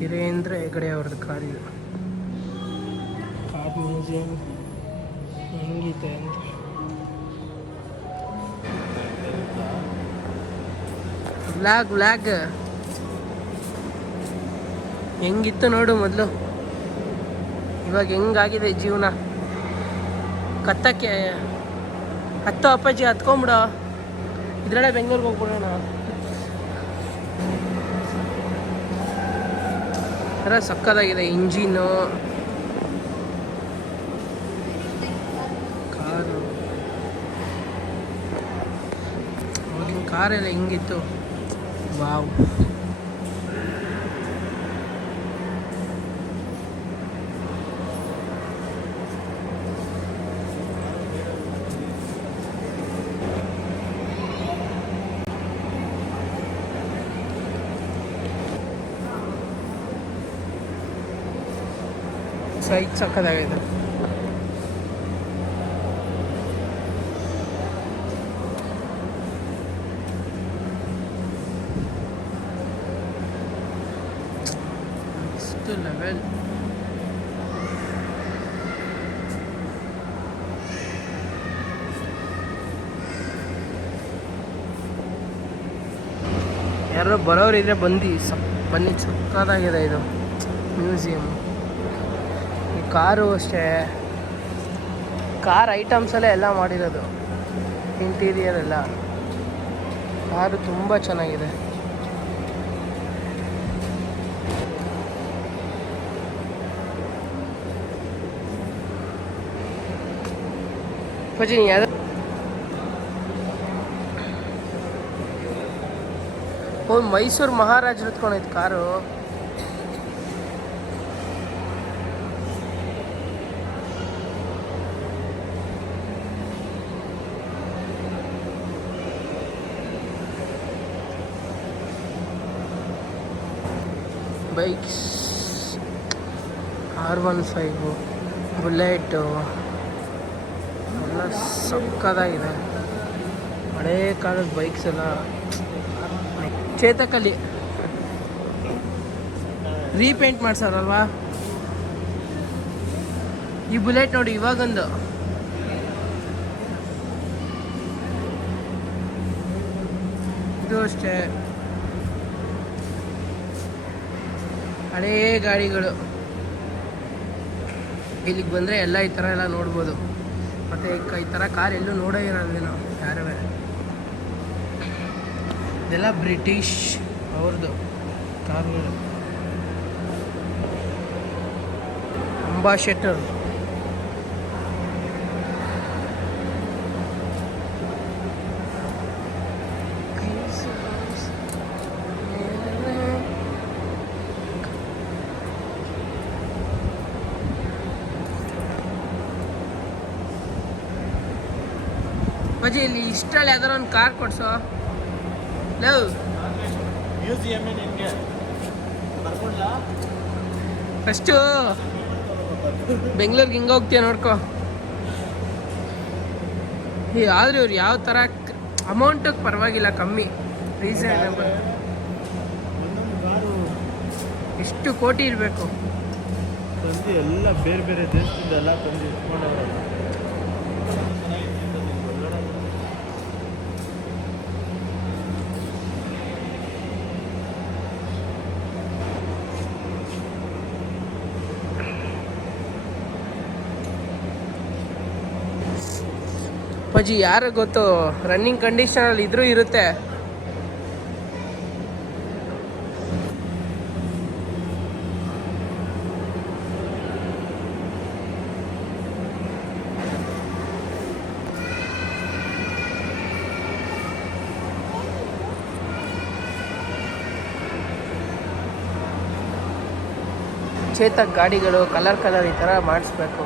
ವೀರೇಂದ್ರ ಹೆಗಡೆ ಅವ್ರದ್ದು ಕಾರ್ ಇದು. Car museum ಹೆಂಗಿದೆ ಅಂತ. ವ್ಲಾಗ್ ಹೆಂಗಿತ್ತು ನೋಡು ಮೊದಲು, ಇವಾಗ ಹೆಂಗಾಗಿದೆ ಜೀವನ. ಕತ್ತಕ್ಕೆ ಹತ್ತೋ ಅಪ್ಪಾಜಿ, ಹತ್ಕೊಂಬಿಡೋ, ಇದ್ರಲ್ಲೇ ಬೆಂಗಳೂರಿಗೆ ಹೋಗ್ಬಿಡೋಣ. ಥರ ಸಕ್ಕತ್ತಾಗಿದೆ ಇಂಜಿನ್ನು, ಕಾರು. ಅವಾಗಿನ ಕಾರೆಲ್ಲ ಹೆಂಗಿತ್ತು, ವಾವ್. ಸೈಟ್ ಸಕ್ಕತ್ತಾಗಿದೆ. Next level. ಯಾರೋ ಬರೋರಿದ್ರೆ ಬನ್ನಿ, ಸಕ್ಕತ್ತಾಗಿದೆ ಇದು ಮ್ಯೂಸಿಯಂ. ಈ ಕಾರು ಅಷ್ಟೇ, ಕಾರ್ ಐಟಮ್ಸಲ್ಲೇ ಎಲ್ಲ ಮಾಡಿರೋದು, ಇಂಟೀರಿಯರ್ ಎಲ್ಲ. ಕಾರು ತುಂಬ ಚೆನ್ನಾಗಿದೆ. ಪಜಿ ಯಾರು ಮೈಸೂರು ಮಹಾರಾಜರು ಎತ್ಕೊಂಡೈತೆ ಕಾರು. ಬೈಕ್ಸ್ R15 ಬುಲೆಟು ಎಲ್ಲ ಸಕ್ಕತ್ತಾಗಿದೆ. ಹಳೇ ಕಾಲದ ಬೈಕ್ಸ್ ಎಲ್ಲ. ಚೇತಕಲ್ಲಿ ರೀಪೇಂಟ್ ಮಾಡ್ಸೋರಲ್ವಾ. ಈ ಬುಲೆಟ್ ನೋಡಿ, ಇವಾಗೊಂದು ಇದು ಅಷ್ಟೇ, ಹಳೇ ಗಾಡಿಗಳು. ಇಲ್ಲಿಗೆ ಬಂದರೆ ಎಲ್ಲ ಈ ಥರ ಎಲ್ಲ ನೋಡ್ಬೋದು. ಮತ್ತು ಈ ಥರ ಕಾರ್ ಎಲ್ಲೂ ನೋಡೋ ಇರೋದು ನಾವು ಯಾರು. ಇದೆಲ್ಲ ಬ್ರಿಟಿಷ್ ಅವ್ರದ್ದು ಕಾರ್ಗಳು. ಅಂಬಾಸೆಡರ್, ಅಜ್ಜಿ ಇಲ್ಲಿ ಇಷ್ಟರಲ್ಲಿ ಯಾವ್ದಾರ ಒಂದು ಕಾರ್ ಕೊಡ್ಸೋ. ಲವ್ ಫಸ್ಟು ಬೆಂಗಳೂರಿಗೆ ಹಿಂಗೆ ಹೋಗ್ತೀಯ ನೋಡ್ಕೊ. ಆದ್ರೆ ಇವ್ರು ಯಾವ ಥರ ಅಮೌಂಟಿಗೆ ಪರವಾಗಿಲ್ಲ, ಕಮ್ಮಿ, ರೀಸನೇಬಲ್. ಎಷ್ಟು ಕೋಟಿ ಇರಬೇಕು. ಎಲ್ಲ ಬೇರೆ ಬೇರೆ ದೇಶದಿಂದ ಎಲ್ಲ ತಂದು ಇಟ್ಕೊಂಡವ್ರಲ್ಲ. ಅಪ್ಪಾಜಿ ಯಾರು ಗೊತ್ತು, ರನ್ನಿಂಗ್ ಕಂಡೀಷನಲ್ಲಿ ಇದ್ರೂ ಇರುತ್ತೆ. ಚೇತಕ್ ಗಾಡಿಗಳು ಕಲರ್ ಈ ಥರ ಮಾಡಿಸ್ಬೇಕು.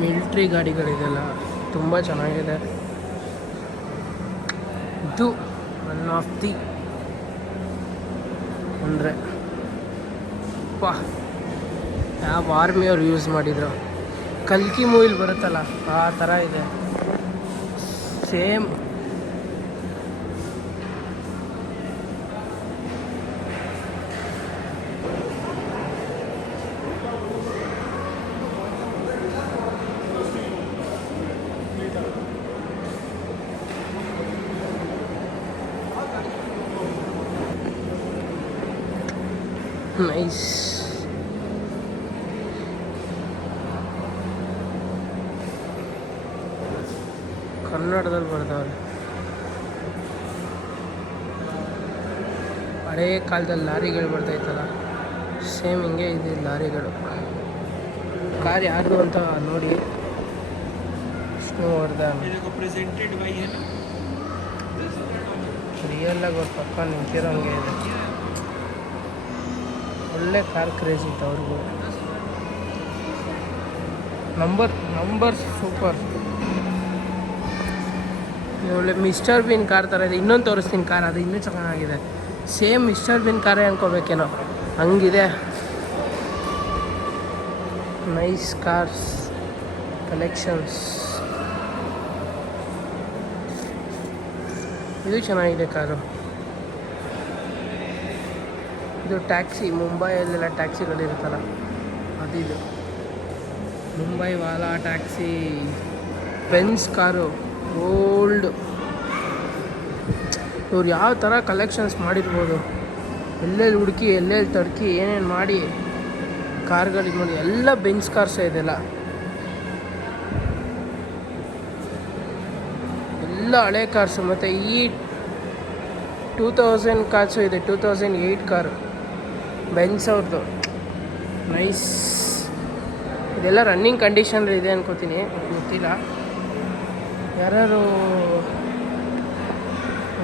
ಮಿಲ್ಟ್ರಿ ಗಾಡಿಗಳಿದೆಲ್ಲ ತುಂಬ ಚೆನ್ನಾಗಿದೆ. ಇದು ಒನ್ ಆಫ್ ದಿ ಅಂದರೆ ಪಾ ಯಾವ ಆರ್ಮಿಯವ್ರು ಯೂಸ್ ಮಾಡಿದ್ರು, ಕಲ್ಕಿ ಮೂವಿಲಿ ಬರುತ್ತಲ್ಲ ಆ ಥರ ಇದೆ ಸೇಮ್. ನೈಸ್. ಕನ್ನಡದಲ್ಲಿ ಬರ್ದವ್ರೆ. ಹಳೇ ಕಾಲದಲ್ಲಿ ಲಾರಿಗಳು ಬರ್ತಾಯಿತ್ತಲ್ಲ ಸೇಮ್ ಹಿಂಗೆ ಇದೆ ಲಾರಿಗಳು. ಕಾರ್ ಯಾರ್ದು ಅಂತ ನೋಡಿ. ವಿಷ್ಣುವರ್ಧನ್ ರಿಯಲ್ಲಾಗಿ ಅವ್ರ ಪಕ್ಕ ನಿಂತಿರೋಂಗೆ ಇದೆ. ಒಳ್ಳೆ ಕಾರ್ ಕ್ರೇಜ್ ಇತ್ತು ಅವ್ರಿಗೂ. Number super. ಒಳ್ಳೆ ಮಿಸ್ಟರ್ ಬಿನ್ ಕಾರ್ ಥರ ಇದೆ. ಇನ್ನೊಂದು ತೋರಿಸ್ತೀನಿ ಕಾರ್, ಅದು ಇನ್ನೂ ಚೆನ್ನಾಗಿದೆ. ಸೇಮ್ ಮಿಸ್ಟರ್ ಬಿನ್ ಕಾರೇ ಅನ್ಕೋಬೇಕೇನೋ ಹಂಗಿದೆ. Nice cars collections. ಇದು ಚೆನ್ನಾಗಿದೆ ಕಾರು. ಇದು ಟ್ಯಾಕ್ಸಿ, ಮುಂಬೈಯಲ್ಲೆಲ್ಲ ಟ್ಯಾಕ್ಸಿಗಳಿರುತ್ತಲ್ಲ ಅದಿದು. ಮುಂಬೈ ವಾಲಾ ಟ್ಯಾಕ್ಸಿ. Benz car old. ಇವ್ರು ಯಾವ ಥರ ಕಲೆಕ್ಷನ್ಸ್ ಮಾಡಿರ್ಬೋದು, ಎಲ್ಲೆಲ್ಲಿ ಹುಡುಕಿ ಎಲ್ಲೆಲ್ಲಿ ತಡ್ಕಿ ಏನೇನು ಮಾಡಿ ಕಾರ್ಗಳಿಗೆ ನೋಡಿ. ಎಲ್ಲ ಬೆನ್ಸ್ ಕಾರ್ಸೇ ಇದೆಲ್ಲ, ಎಲ್ಲ ಹಳೆ ಕಾರ್ಸು. ಮತ್ತು ಈ 2000 ಕಾರ್ಸು ಇದೆ, 2008 ಕಾರು ಬೆನ್ಸ್ ಅವ್ರದ್ದು. ನೈಸ್. ಇದೆಲ್ಲ ರನ್ನಿಂಗ್ ಕಂಡೀಷನ್ ಇದೆ ಅನ್ಕೋತೀನಿ, ಗೊತ್ತಿಲ್ಲ. ಯಾರು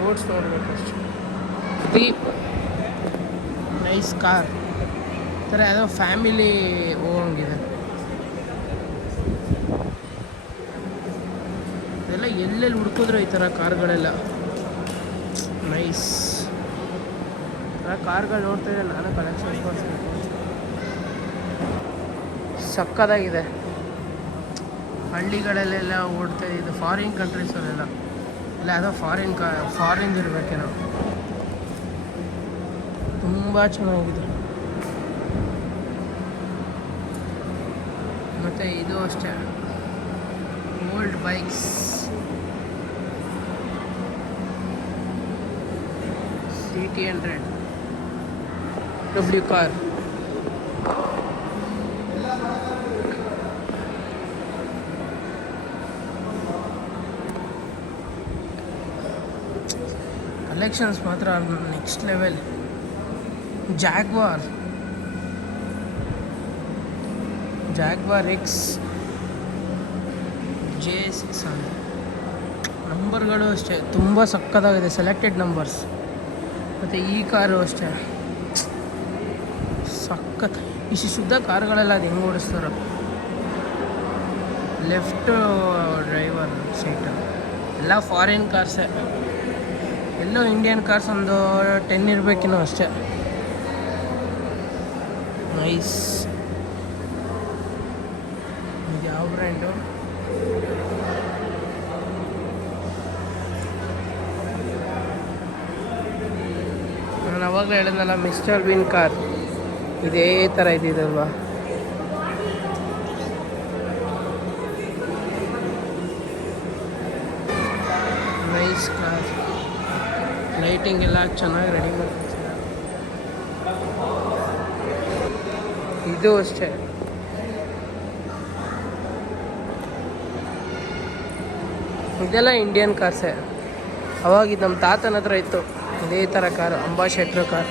ಓಡ್ಸ್ ನೋಡ್ಬೇಕು ಅಷ್ಟೇ. Deep nice car. ಈ ಥರ ಯಾವುದೋ ಫ್ಯಾಮಿಲಿ ಹೋಗಂಗಿದೆ. ಇದೆಲ್ಲ ಎಲ್ಲೆಲ್ಲಿ ಹುಡ್ಕಿದ್ರು ಈ ಥರ ಕಾರ್ಗಳೆಲ್ಲ. ನೈಸ್. ಆ ಕಾರ್ಗಳು ನೋಡ್ತಾ ಇದ್ದರೆ ನಾನು ಕಲೆಕ್ಷನ್ಸ್ ಮಾಡಿಸ್ಬೇಕು. ಸಕ್ಕತ್ತಾಗಿದೆ. ಹಳ್ಳಿಗಳಲ್ಲೆಲ್ಲ ಓಡ್ತಾ ಇದು ಫಾರಿನ್ ಕಂಟ್ರೀಸಲ್ಲೆಲ್ಲ ಇಲ್ಲ, ಯಾವುದೋ ಫಾರಿನ್ ಇರಬೇಕೇನೋ. ತುಂಬ ಚೆನ್ನಾಗಿದೆ. ಮತ್ತು ಇದು ಅಷ್ಟೇ old bikes. CT100 W car. Collections ಮಾತ್ರ next level. Jaguar X J600 ನಂಬರ್ಗಳು ಅಷ್ಟೇ ತುಂಬ ಸಕ್ಕತ್ತಾಗಿದೆ. Selected numbers. ಮತ್ತು ಈ ಕಾರು ಅಷ್ಟೇ ಸಖತ್. ಇಷ್ಟು ಶುದ್ಧ ಕಾರುಗಳೆಲ್ಲ ಅದು ಹೆಂಗೆ ಓಡಿಸ್ತಾರೋ. ಲೆಫ್ಟ್ ಡ್ರೈವರ್ ಸೀಟು ಎಲ್ಲ ಫಾರಿನ್ ಕಾರ್ಸೇ. ಎಲ್ಲೋ ಇಂಡಿಯನ್ ಕಾರ್ಸ್ ಒಂದು 10 ಇರಬೇಕೇನೋ ಅಷ್ಟೇ. ನೈಸ್. ಇದು ಯಾವ ಬ್ರ್ಯಾಂಡು? ನಾನು ಅವಾಗಲೇ ಹೇಳಿದ್ನಲ್ಲ ಮಿಸ್ಟರ್ ಬಿನ್ ಕಾರ್, ಇದೇ ಥರ ಇದ್ದಿದ್ದಲ್ವಾ. Nice car. ಲೈಟಿಂಗ್ ಎಲ್ಲ ಚೆನ್ನಾಗಿ ರೆಡಿ ಮಾಡ್ತಿದ್ದಾರೆ. ಇದು ಅಷ್ಟೇ ಇದೆಲ್ಲ ಇಂಡಿಯನ್ ಕಾರ್ಸೇ. ಅವಾಗಿದ್ದು ನಮ್ಮ ತಾತನ ಹತ್ರ ಇತ್ತು ಇದೇ ಥರ ಕಾರು, ಅಂಬಾಸೆಟ್ರ್ ಕಾರ್.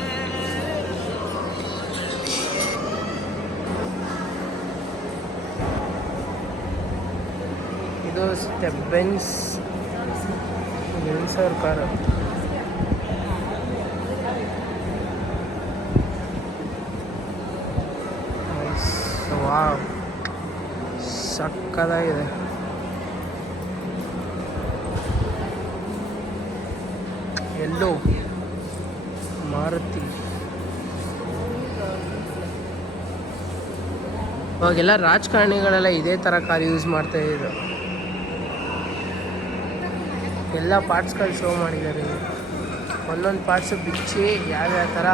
ಇದು ಬೆನ್ಸ್ ಅವ್ರ ಕಾರು. ವಾವ್ ಸಕ್ಕದಾಗಿದೆ. ಎಲ್ಲೋ ಮಾರುತಿ. ಅವಾಗೆಲ್ಲ ರಾಜಕಾರಣಿಗಳೆಲ್ಲ ಇದೇ ಥರ ಕಾರ್ ಯೂಸ್ ಮಾಡ್ತಾಯಿದ್ರು. ಎಲ್ಲ ಪಾರ್ಟ್ಸ್ಗಳು ಶೋ ಮಾಡಿದ್ದಾರೆ. ಒಂದೊಂದು ಪಾರ್ಟ್ಸು ಬಿಚ್ಚಿ ಯಾವ್ಯಾವ ಥರ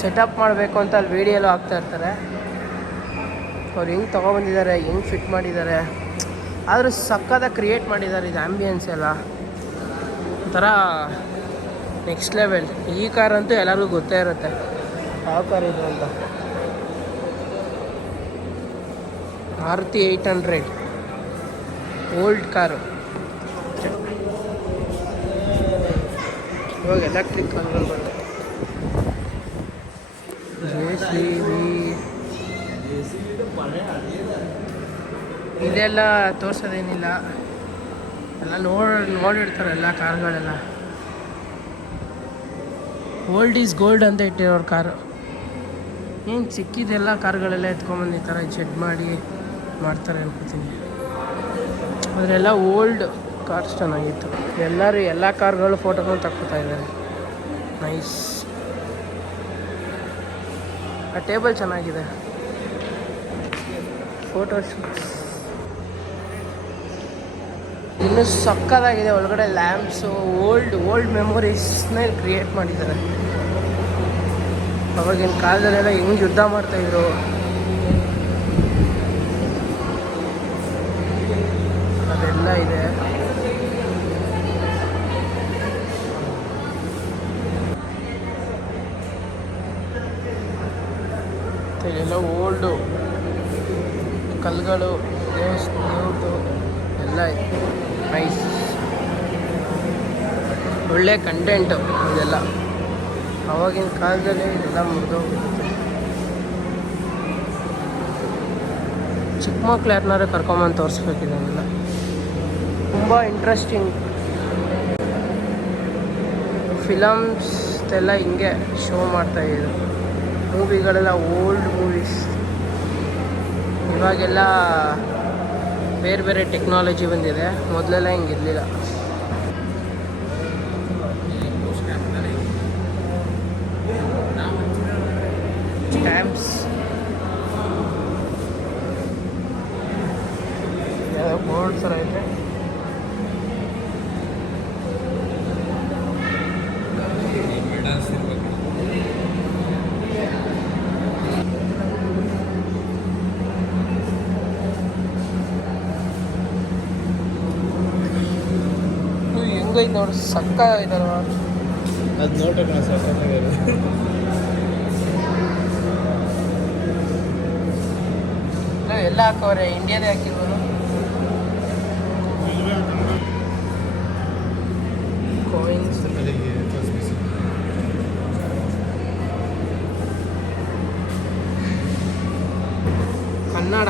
ಸೆಟಪ್ ಮಾಡಬೇಕು ಅಂತ ಅಲ್ಲಿ ವೀಡಿಯೋಲು ಹಾಕ್ತಾಯಿರ್ತಾರೆ. ಅವ್ರು ಹೆಂಗೆ ತೊಗೊಬಂದಿದ್ದಾರೆ, ಹೆಂಗೆ ಫಿಟ್ ಮಾಡಿದ್ದಾರೆ, ಆದರೂ ಸಕ್ಕತ್ತಾಗಿ ಕ್ರಿಯೇಟ್ ಮಾಡಿದ್ದಾರೆ. ಇದು ಆ್ಯಂಬಿಯನ್ಸ್ ಎಲ್ಲ ಒಂಥರ ನೆಕ್ಸ್ಟ್ ಲೆವೆಲ್. ಈ ಕಾರ್ ಅಂತೂ ಎಲ್ಲರಿಗೂ ಗೊತ್ತೇ ಇರುತ್ತೆ ಯಾವ ಕಾರ್ ಇದು ಅಂತ. Maruti 800 old car. ಇವಾಗ ಎಲೆಕ್ಟ್ರಿಕ್ ಕಾರ್ಗಳು ಬಂದು JCB ಇದೆಲ್ಲ ತೋರ್ಸೋದೇನಿಲ್ಲ, ಎಲ್ಲ ನೋಡಿರ್ತಾರೆ ಎಲ್ಲ ಕಾರ್ಗಳೆಲ್ಲ. ಓಲ್ಡ್ ಈಸ್ ಗೋಲ್ಡ್ ಅಂತ ಇಟ್ಟಿರೋರು ಕಾರು. ಏನು ಸಿಕ್ಕಿದೆಲ್ಲ ಕಾರ್ಗಳೆಲ್ಲ ಎತ್ಕೊಂಬಂದು ಈ ಥರ ಜೆಡ್ ಮಾಡಿ ಮಾಡ್ತಾರೆ ಅನ್ಕೋತೀನಿ. ಅದರೆಲ್ಲ ಓಲ್ಡ್ ಕಾರ್ಸ್ ಚೆನ್ನಾಗಿತ್ತು. ಎಲ್ಲರೂ ಎಲ್ಲ ಕಾರ್ಗಳು ಫೋಟೋಗಳು ತಕ್ಕೋತಾ ಇದ್ದಾರೆ. ನೈಸ್. ಆ ಟೇಬಲ್ ಚೆನ್ನಾಗಿದೆ. ಫೋಟೋ ಶೂಟ್ಸ್ ಇನ್ನೂ ಸಕ್ಕತ್ತಾಗಿದೆ. ಒಳಗಡೆ ಲ್ಯಾಂಪ್ಸು ಓಲ್ಡ್ ಮೆಮೊರೀಸ್ನ ಕ್ರಿಯೇಟ್ ಮಾಡಿದ್ದಾರೆ. ಅವಾಗಿನ ಕಾಲದಲ್ಲೆಲ್ಲ ಹೆಂಗೆ ಯುದ್ಧ ಮಾಡ್ತಾಯಿದ್ರು, ಅದೆಲ್ಲ ಇದೆ. ಎಲ್ಲ ಓಲ್ಡು ಕಲ್ಲುಗಳು, ದೇವ್ರದ್ದು ಎಲ್ಲ ಇದೆ. ನೈಸ್. ಒಳ್ಳೆ ಕಂಟೆಂಟು ಇದೆಲ್ಲ. ಆವಾಗಿನ ಕಾಲದಲ್ಲಿ ಇದೆಲ್ಲ ಮುರಿದೋಗ್ಬಿಡುತ್ತೆ. ಚಿಕ್ಕ ಮಕ್ಳು ಯಾರನ್ನಾರು ಕರ್ಕೊಂಬಂದು ತೋರಿಸ್ಬೇಕಿದೆ ಅದೆಲ್ಲ. ತುಂಬ ಇಂಟ್ರೆಸ್ಟಿಂಗ್ ಫಿಲಮ್ಸ್ ಎಲ್ಲ ಹಿಂಗೆ ಶೋ ಮಾಡ್ತಾಯಿದ್ರು. ಮೂವಿಗಳೆಲ್ಲ ಓಲ್ಡ್ ಮೂವೀಸ್. ಇವಾಗೆಲ್ಲ ಬೇರೆ ಬೇರೆ ಟೆಕ್ನಾಲಜಿ ಬಂದಿದೆ, ಮೊದಲೆಲ್ಲ ಹಿಂಗಿರಲಿಲ್ಲ. ಸ್ಟ್ಯಾಂಪ್ಸ್ ಬೋರ್ಡ್ ಥರ ಇದೆ. ಹೆಂಗೈತೆ ನೋಡಿ, ಸಕ್ಕ ಇದಾರವ. ಅದು ನೋಟಕ್ಕೆ ಸಕ್ಕತ್ತಾಗಿದೆ. ಎಲ್ಲ ಹಾಕವ್ರೆ, ಇಂಡಿಯಾದೇ ಹಾಕಿರ್ಬೋದು. ಕಾಯಿನ್ಸ್ ಕನ್ನಡ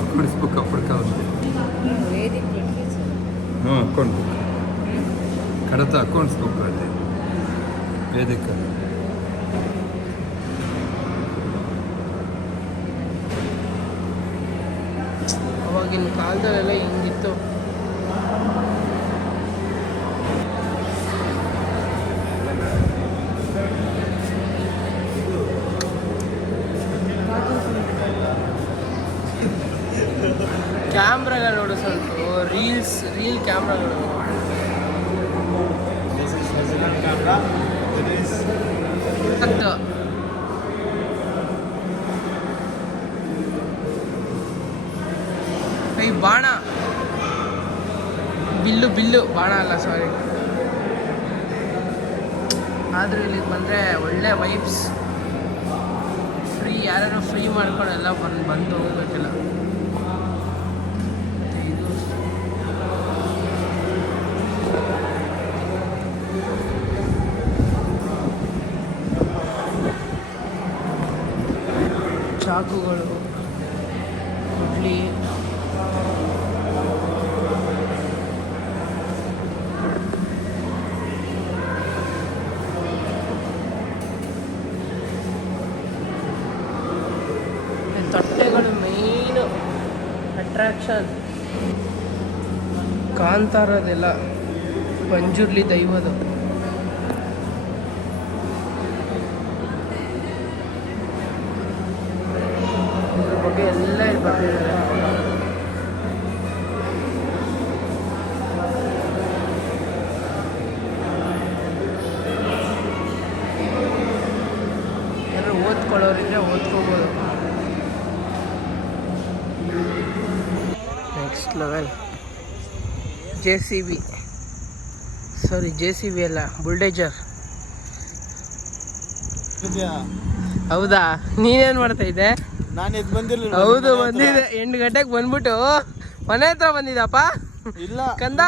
అకౌంట్స్ బుక్ అప్పటికే ఉంది. అకౌంట్ బుక్ కడత అకౌంట్స్ బుక్ అది వేదిక. ಅವಾಗಿನ ಕಾಲದಲ್ಲೆಲ್ಲ ಹಿಂಗಿತ್ತು. ಕ್ಯಾಮ್ರಾಗಳು ನೋಡು, ಸ್ವಲ್ಪ ರೀಲ್ ಕ್ಯಾಮ್ರಾಗಳು. ಈ ಬಾಣ, ಬಿಲ್ಲು ಬಾಣ ಅಲ್ಲ, ಸಾರಿ. ಆದರೂ ಇಲ್ಲಿಗೆ ಬಂದರೆ ಒಳ್ಳೆ ವೈಬ್ಸ್. ಫ್ರೀ, ಯಾರು ಫ್ರೀ ಮಾಡ್ಕೊಂಡೆಲ್ಲ ಬಂದು ಹೋಗ್ಬೇಕಿಲ್ಲ. ಚಾಕುಗಳು, ಗುಡ್ಲಿ, ಆ್ಯಕ್ಷನ್ ಕಾಂತಾರದೆಲ್ಲ ಪಂಜುರ್ಲಿ ದೈವದು. ಇದ್ರ ಬಗ್ಗೆ ಎಲ್ಲ ಇಲ್ಲಿ ಬರ್ತಿದ್ದಾರೆ. ಎಲ್ಲರೂ ಓದ್ಕೊಳ್ಳೋರಿದ್ರೆ ಓದ್ಕೋಬೋದು. ನೆಕ್ಸ್ಟ್ ಲೆವೆಲ್ JCB ಅಲ್ಲ, ಬುಲ್ಡೇಜರ್. ಹೌದಾ, ನೀನೇನು ಮಾಡ್ತಾ ಇದ್ದೆ? ನಾನು ಎದ್ದು ಬಂದಿರಲಿಲ್ಲ. ಹೌದು, ಬಂದಿದ್ದೆ 8 ಗಂಟೆಗೆ ಬಂದ್ಬಿಟ್ಟು ಮನೆ ಹತ್ರ ಬಂದಿದ್ದಪ್ಪ. ಇಲ್ಲ ಕಂದ.